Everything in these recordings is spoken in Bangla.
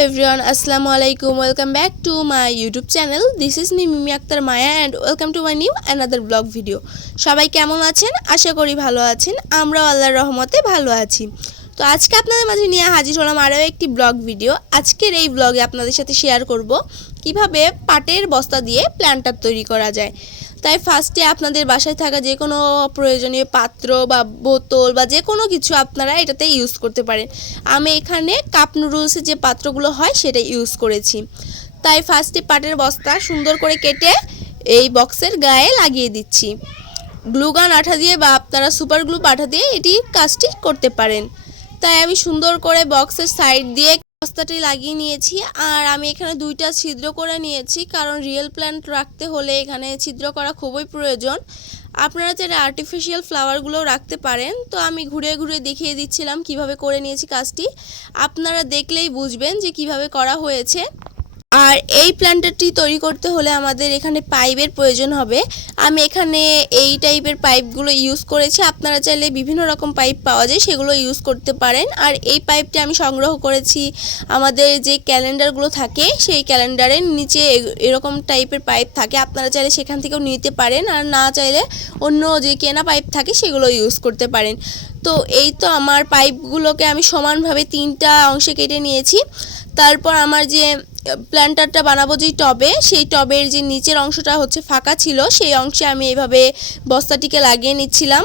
everyone, Assalamu alaikum. Welcome back to my YouTube channel. This is me Mimi Akhtar Maya and welcome to my new another vlog video. সবাই কেমন আছেন? আশা করি ভালো আছেন। আমরাও আল্লাহর রহমতে ভালো আছি। তো আজকে আপনাদের মাঝে নিয়ে হাজির হলাম আরও একটি ব্লগ ভিডিও। আজকের এই ব্লগে আপনাদের সাথে শেয়ার করব কিভাবে পাটের বস্তা দিয়ে প্ল্যান্টার তৈরি করা যায়। তাই ফার্স্টে আপনাদের বাসায় থাকা যে কোনো প্রয়োজনীয় পাত্র বা বোতল বা যে কোনো কিছু আপনারা এটাতে ইউজ করতে পারেন। আমি এখানে কাপ নুডলসের যে পাত্রগুলো হয় সেটা ইউজ করেছি। তাই ফার্স্টে পাটের বস্তা সুন্দর করে কেটে এই বক্সের গায়ে লাগিয়ে দিচ্ছি। গ্লুগান আঠা দিয়ে বা আপনারা সুপার গ্লু আঠা দিয়ে এটি কাজটি করতে পারেন। তাই আমি সুন্দর করে বক্সের সাইড দিয়ে বস্তাটি লাগিয়ে নিয়েছি। আর আমি এখানে দুইটা ছিদ্র করে নিয়েছি, কারণ রিয়েল প্ল্যান্ট রাখতে হলে এখানে ছিদ্র করা খুবই প্রয়োজন। আপনারা চাইলে আর্টিফিশিয়াল ফ্লাওয়ারগুলোও রাখতে পারেন। তো আমি ঘুরে ঘুরে দেখিয়ে দিচ্ছিলাম কিভাবে করে নিয়েছি কাজটি। আপনারা দেখলেই বুঝবেন যে কিভাবে করা হয়েছে। আর এই প্ল্যান্টারটি তৈরি করতে হলে আমাদের এখানে পাইপের প্রয়োজন হবে। আমি এখানে এই টাইপের পাইপগুলো ইউজ করেছি। আপনারা চাইলে বিভিন্ন রকম পাইপ পাওয়া যায়, সেগুলো ইউজ করতে পারেন। আর এই পাইপটি আমি সংগ্রহ করেছি আমাদের যে ক্যালেন্ডারগুলো থাকে সেই ক্যালেন্ডারের নিচে এরকম টাইপের পাইপ থাকে। আপনারা চাইলে সেখান থেকেও নিতে পারেন, আর না চাইলে অন্য যে কেনা পাইপ থাকে সেগুলো ইউজ করতে পারেন। তো এই তো আমার পাইপগুলোকে আমি সমানভাবে তিনটা অংশে কেটে নিয়েছি। তারপর আমার যে প্ল্যান্টারটা বানাবো যেই টবে, সেই টবের যে নিচের অংশটা হচ্ছে ফাঁকা ছিল, সেই অংশে আমি এইভাবে বস্তাটিকে লাগিয়ে নিচ্ছিলাম।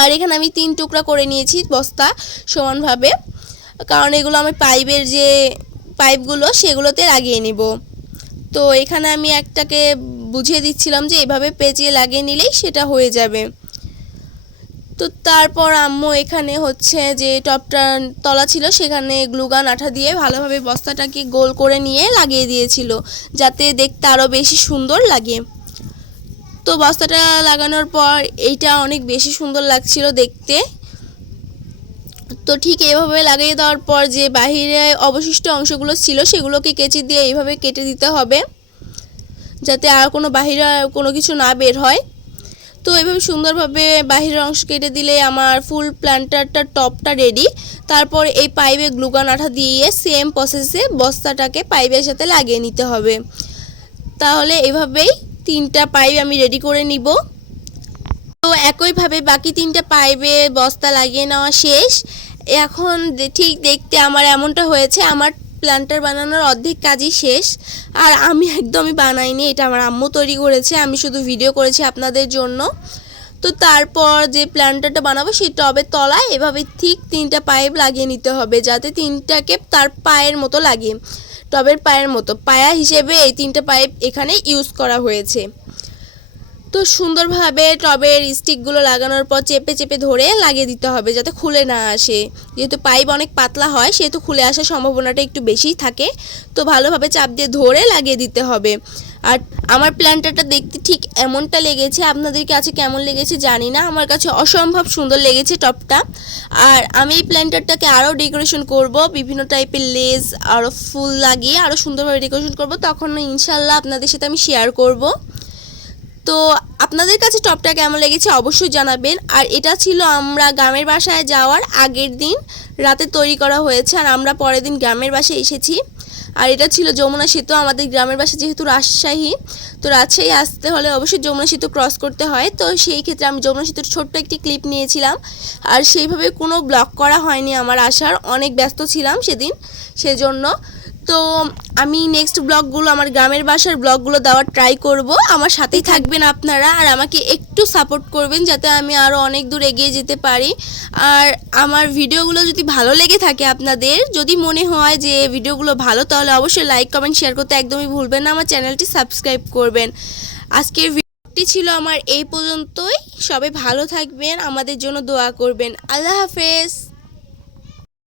আর এখানে আমি 3 টুকরা করে নিয়েছি বস্তা সমানভাবে, কারণ এগুলো আমি পাইপের যে পাইপগুলো সেগুলোতে লাগিয়ে নিব। তো এখানে আমি একটাকে বুঝিয়ে দিচ্ছিলাম যে এভাবে পেঁচিয়ে লাগিয়ে নিলেই সেটা হয়ে যাবে। তো তারপর আম্মু এখানে হচ্ছে যে টপটা তলা ছিল সেখানে গ্লুগান আঠা দিয়ে ভালোভাবে বস্তাটাকে গোল করে নিয়ে লাগিয়ে দিয়েছিল, যাতে দেখতে আরও বেশি সুন্দর লাগে। তো বস্তাটা লাগানোর পর এইটা অনেক বেশি সুন্দর লাগছিল দেখতে। তো ঠিক এভাবে লাগিয়ে দেওয়ার পর যে বাহিরে অবশিষ্ট অংশগুলো ছিল সেগুলোকে কেচি দিয়ে এইভাবে কেটে দিতে হবে, যাতে আর কোনো বাহিরে কোনো কিছু না বের হয়। তো এভাবে সুন্দরভাবে বাহিরের অংশ কেটে দিলে আমার ফুল প্ল্যান্টারটার টপটা রেডি। তারপর এই পাইপে গ্লুগান আঠা দিয়ে সেম প্রসেসে বস্তাটাকে পাইপের সাথে লাগিয়ে নিতে হবে। তাহলে এভাবেই 3টা পাইপ আমি রেডি করে নিব। তো একইভাবে বাকি 3টা পাইপে বস্তা লাগিয়ে নেওয়া শেষ। এখন ঠিক দেখতে আমার এমনটা হয়েছে, আমার প্ল্যান্টার বানানোর অর্ধেক কাজই শেষ। আর আমি একদমই বানাইনি, এটা আমার আম্মু তৈরি করেছে, আমি শুধু ভিডিও করেছি আপনাদের জন্য। তো তারপর যে প্ল্যান্টারটা বানাবো সেই টবের তলায় এভাবে ঠিক 3টা পাইপ লাগিয়ে নিতে হবে, যাতে 3টাকে তার পায়ের মতো লাগে, টবের পায়ের মতো পায়া হিসেবে এই 3টা পাইপ এখানে ইউজ করা হয়েছে। তো সুন্দরভাবে টবের স্টিকগুলো লাগানোর পর চেপে চেপে ধরে লাগিয়ে দিতে হবে, যাতে খুলে না আসে। যেহেতু পাইপ অনেক পাতলা হয় সেহেতু খুলে আসার সম্ভাবনাটা একটু বেশিই থাকে। তো ভালোভাবে চাপ দিয়ে ধরে লাগিয়ে দিতে হবে। আর আমার প্ল্যান্টারটা দেখতে ঠিক এমনটা লেগেছে। আপনাদের কাছে কেমন লেগেছে জানি না, আমার কাছে অসম্ভব সুন্দর লেগেছে টপটা। আর আমি এই প্ল্যান্টারটাকে আরও ডেকোরেশন করব, বিভিন্ন টাইপের লেস আরও ফুল লাগিয়ে আরও সুন্দরভাবে ডেকোরেশন করব। তখন ইনশাল্লাহ আপনাদের সাথে আমি শেয়ার করব। তো আপনাদের কাছে টপটা কেমন লেগেছে অবশ্যই জানাবেন। আর এটা ছিল আমরা গ্রামের বাসায় যাওয়ার আগের দিন রাতে তৈরি করা হয়েছে, আর আমরা পরের দিন গ্রামের বাসায় এসেছি। আর এটা ছিল যমুনা সেতু। আমাদের গ্রামের বাসা যেহেতু রাজশাহী, তো রাজশাহী আসতে হলে অবশ্যই যমুনা সেতু ক্রস করতে হয়। তো সেই ক্ষেত্রে আমি যমুনা সেতুর ছোট্ট একটি ক্লিপ নিয়েছিলাম। আর সেইভাবে কোনো ব্লগ করা হয়নি, আমার আসার অনেক ব্যস্ত ছিলাম সেদিন, সেজন্য। তো আমি নেক্সট ব্লগগুলো আমার গ্রামের বাসার ব্লগগুলো দেওয়ার ট্রাই করব। আমার সাথেই থাকবেন আপনারা, আর আমাকে একটু সাপোর্ট করবেন যাতে আমি আরও অনেক দূর এগিয়ে যেতে পারি। আর আমার ভিডিওগুলো যদি ভালো লেগে থাকে, আপনাদের যদি মনে হয় যে ভিডিওগুলো ভালো, তাহলে অবশ্যই লাইক কমেন্ট শেয়ার করতে একদমই ভুলবেন না। আমার চ্যানেলটি সাবস্ক্রাইব করবেন। আজকের ভিডিওটি ছিল আমার এই পর্যন্তই। সবাই ভালো থাকবেন, আমাদের জন্য দোয়া করবেন। আল্লাহ হাফেজ।